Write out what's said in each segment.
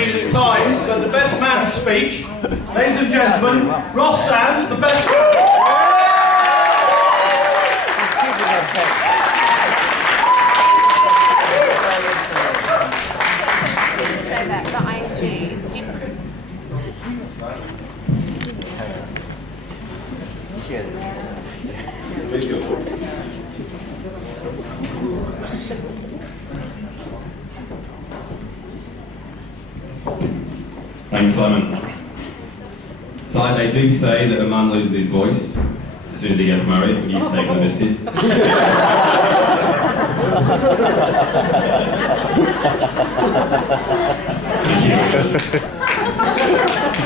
means it's time for the best man's speech. Ladies and gentlemen, Ross Sands, the best man. Thanks, Simon. Si, they do say that a man loses his voice as soon as he gets married, but you've taken the biscuit.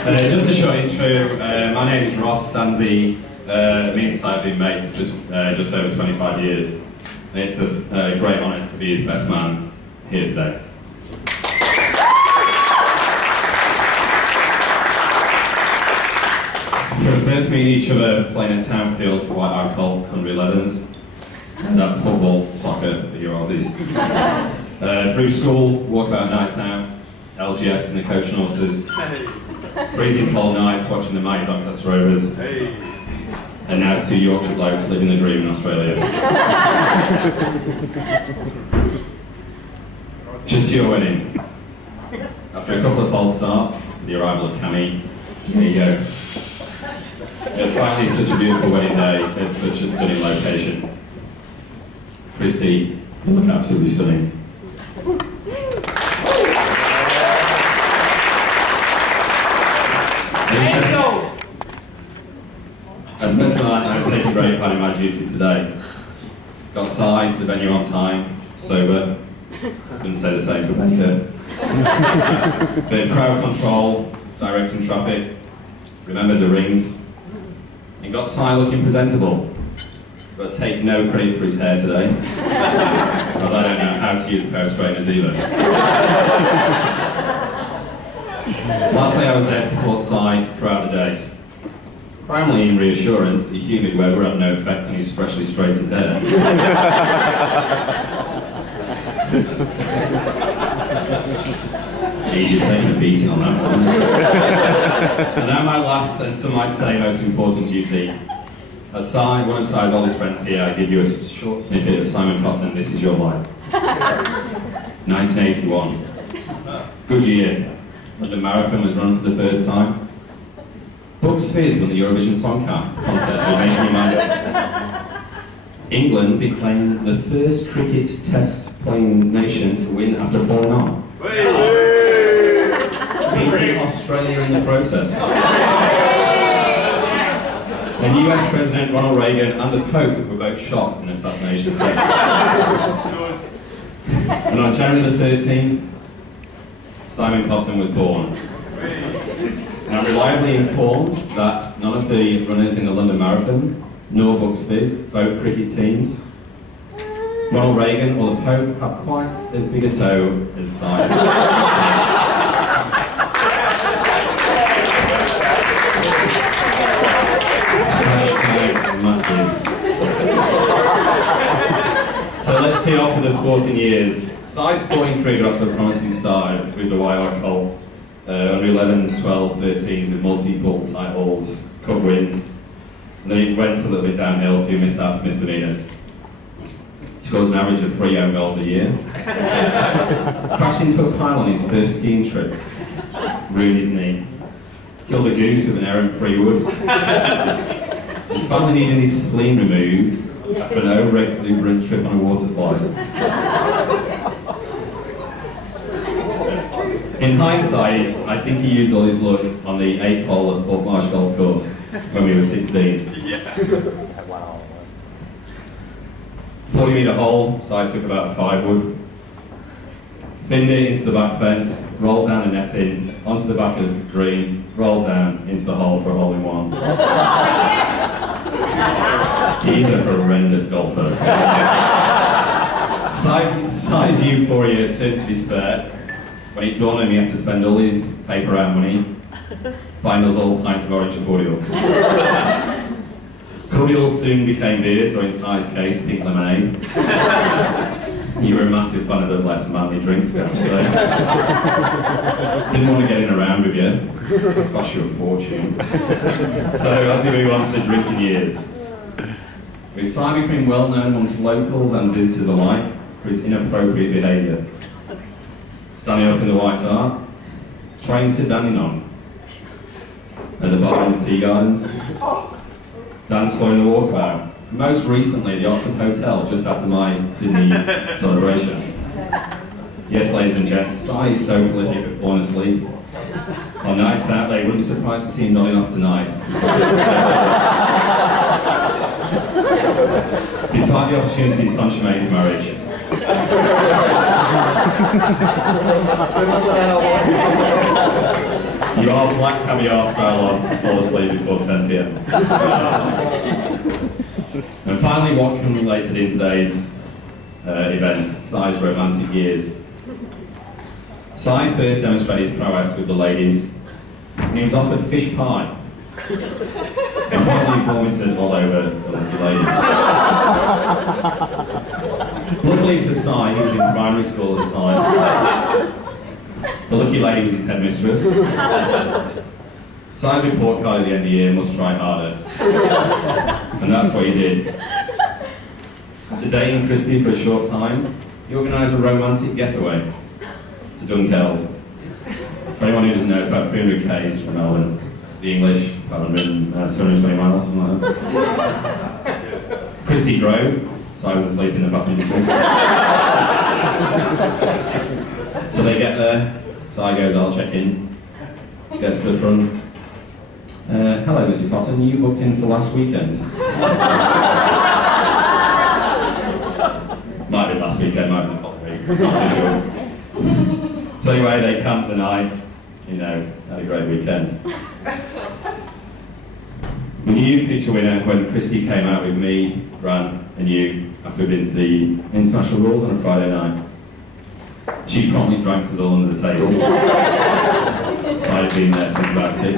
Thank you. Just a short intro, my name is Ross Sandsy. Me and Si have been mates for just over 25 years. And it's a great honour to be his best man here today. We first meet each other playing in town fields for White Hart Colts under 11s. And that's football, soccer for your Aussies. Through school, walkabout nights out, LGFs and the coaching horses. Freezing cold nights watching the mighty Doncaster Rovers. And now two Yorkshire blokes living the dream in Australia. Just your wedding. After a couple of false starts, with the arrival of Cammy, here you go. It's finally such a beautiful wedding day at such a stunning location. Christy, you look absolutely stunning. As best man, I've taken great part in my duties today. Got Si to the venue on time, sober. Couldn't say the same for Baker. Bit of crowd control, directing traffic. Remembered the rings. And got Si looking presentable. But take no credit for his hair today. Because I don't know how to use a pair of straighteners either. Lastly, I was there to support Si throughout the day. Primarily in reassurance that the humid weather had no effect on his freshly straightened hair. Geez, you're taking a beating on that one. And now my last, and some might say most important duty. As Si, one of Si's oldest friends here, I give you a short snippet of Simon Cotton, This Is Your Life. 1981. Good year. London Marathon was run for the first time. Bucks Fizz won the Eurovision Song Contest for Making Your Mind Up. England became the first cricket test playing nation to win after falling on. Beating Australia in the process. And US President Ronald Reagan and the Pope were both shot in an assassination attempt. And on January the 13th, Simon Cotton was born. And I'm reliably informed that none of the runners in the London Marathon, nor Bucks Fizz, both cricket teams, Ronald Reagan or the Pope have quite as big a toe as Si. So let's tee off with the sporting years. Si's sporting career got to a promising start with the White Hart Colts. Under 11s, 12s, 13s with multiple titles, cup wins. And then it went a little bit downhill, a few mishaps, misdemeanors. Scores an average of 3 own goals a year. Crashed into a pile on his first skiing trip. Ruined his knee. Killed a goose with an errant-free wood. He finally needed his spleen removed after an over-exuberant trip on a water slide. In hindsight, I think he used all his luck on the 8th hole of Fort Marsh Golf Course when we were 16. Yeah. 40-metre hole, Si took about a 5-wood. Finned it into the back fence, rolled down the netting, onto the back of the green, rolled down into the hole for a hole-in-one. He's a horrendous golfer. Si's euphoria turned to despair when it dawned on him he had to spend all his paper round money buying us all pints of orange cordial. Cordial soon became beers, or in Si's case, pink lemonade. You were a massive fan of the less manly drinks, so didn't want to get in around with you. It cost you a fortune. So as we move on to the drinking years, with Si becoming well known amongst locals and visitors alike for his inappropriate behaviour. Standing up in the White Hart, trains to Dandenong, at the bar in the Tea Gardens, dance floor in the Walkabout. Most recently, the Octave Hotel, just after my Sydney celebration. Yes, ladies and gents, Si is so prolific at falling asleep. On nights out, they wouldn't be surprised to see him nodding off tonight. Despite the opportunity to consummate his marriage. You are black caviar style odds to fall asleep before 10 PM. And finally, what culminated in today's event, Si's romantic years. Si first demonstrated his prowess with the ladies when he was offered fish pie. And probably vomited all over the lucky lady. Luckily for Si, he was in primary school at the time. The lucky lady was his headmistress. Si's report card at the end of the year: must try harder. And that's what he did. After dating Christy for a short time, he organised a romantic getaway to Dunkeld. For anyone who doesn't know, it's about 300 k's from Melbourne. The English, about 220 miles, something like that. Christy drove, so I was asleep in the passenger seat. So they get there, Si goes, I'll check in, gets to the front. Hello, Mr. Cotton, you booked in for last weekend? Might be last weekend, might be the following week, not too sure. So anyway, they camped the night, you know, had a great weekend. We knew picture winner when Christy came out with me, Grant, and you after we'd been to the international rules on a Friday night. She promptly drank us all under the table. So I'd been there since about 6.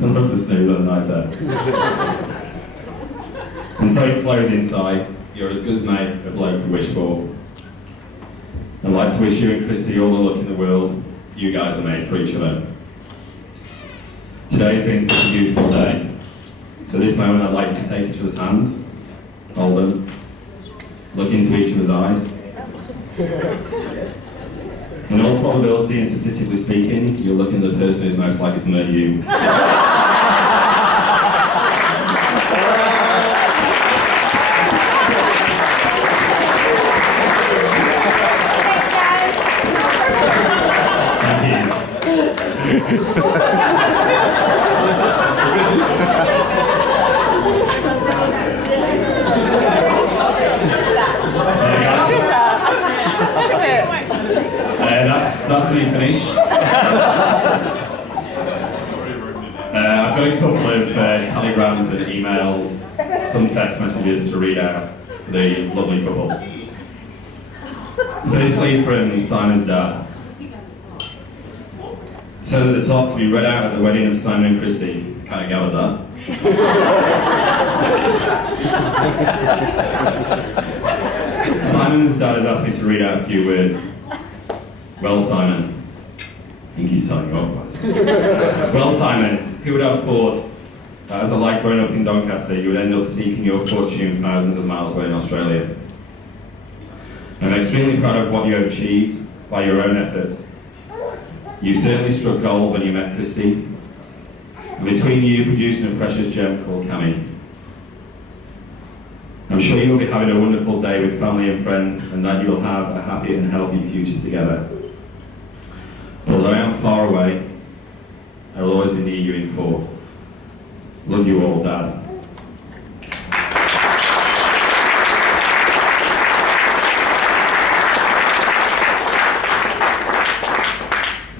Loves a snooze on a night out. And so closing, Si, you're as good as mate a bloke could wish for. I'd like to wish you and Christy all the luck in the world. You guys are made for each other. Today's been such a beautiful day. So at this moment I'd like to take each other's hands, hold them, look into each other's eyes. In all probability and statistically speaking, you're looking at the person who's most likely to murder you. That's me finished. I've got a couple of telegrams and emails, some text messages to read out for the lovely couple. Firstly, from Simon's dad. It says at the top to be read out at the wedding of Simon and Christy. Kind of gathered that. Simon's dad has asked me to read out a few words. Well, Simon. I think he's telling you otherwise. Well, Simon, who would have thought that as a lad growing up in Doncaster, you would end up seeking your fortune thousands of miles away in Australia? I'm extremely proud of what you have achieved by your own efforts. You certainly struck gold when you met Christy. And between you, producing a precious gem called Cammy. I'm sure you will be having a wonderful day with family and friends, and that you will have a happy and healthy future together. Although I am far away, I will always be near you in thought. Love you all, Dad.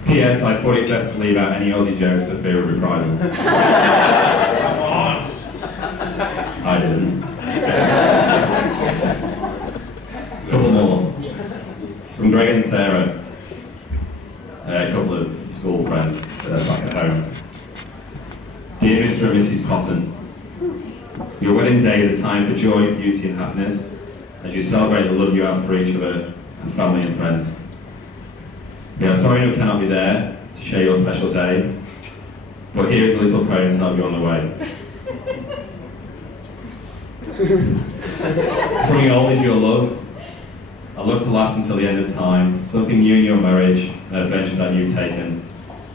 P.S. I thought it best to leave out any Aussie jokes for fear of reprisals. I didn't. A couple more. From Greg and Sarah. A couple of school friends back at home. Dear Mr. and Mrs. Cotton, Your wedding day is a time for joy, beauty and happiness, as you celebrate the love you have for each other and family and friends. We are sorry you cannot be there to share your special day, but here is a little prayer to help you on the way. Something old is your love, a love to last until the end of time, something new in your marriage, an adventure that you've taken.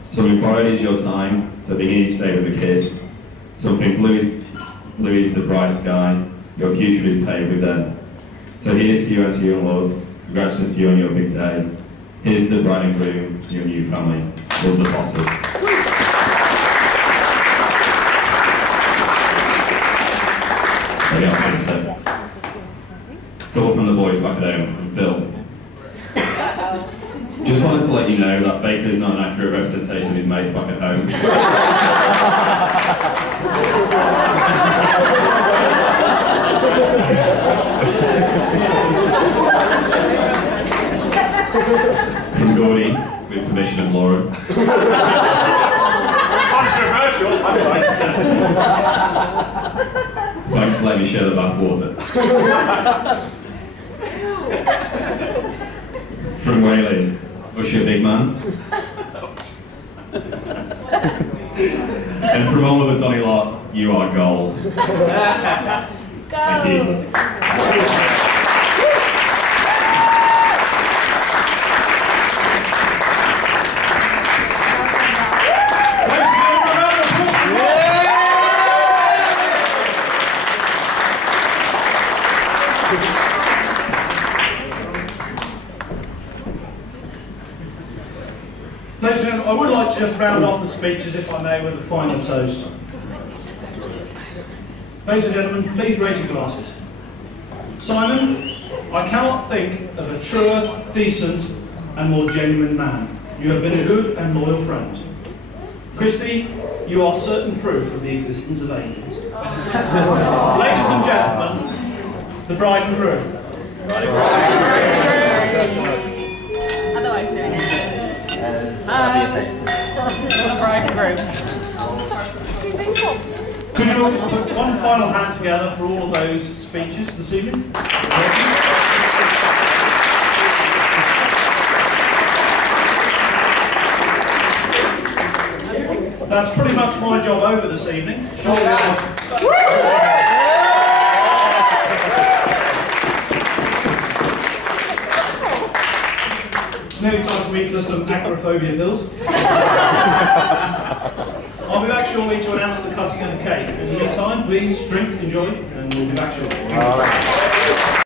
Something borrowed is your time, so begin each day with a kiss. Something blue is the bright sky, your future is paved with them. So here's to you and to your love, congratulations to you on your big day. Here's to the bride and groom, your new family, love the Fosters. So yeah, I'm going to say. Couple from the boys back at home, from Phil. Just wanted to let you know that Baker is not an accurate representation of his mates back at home. From Gordy, with permission of Laura. Controversial, I'm right. Thanks for letting me share the bath water. From Whaley, Usher Big Man. And from Oliver Donny Lott, you are gold. Thank you. Ladies and gentlemen, I would like to just round off the speeches, if I may, with a final toast. Ladies and gentlemen, please raise your glasses. Simon, I cannot think of a truer, decent and more genuine man. You have been a good and loyal friend. Christy, you are certain proof of the existence of angels. Ladies and gentlemen, the bride and groom. Otherwise doing it. The bride and groom. Could you all just put one final hand together for all of those speeches this evening? That's pretty much my job over this evening. It's nearly time for me for some acrophobia pills. I'll be back shortly to announce the cutting of the cake. In the meantime, please drink, enjoy, and we'll be back shortly.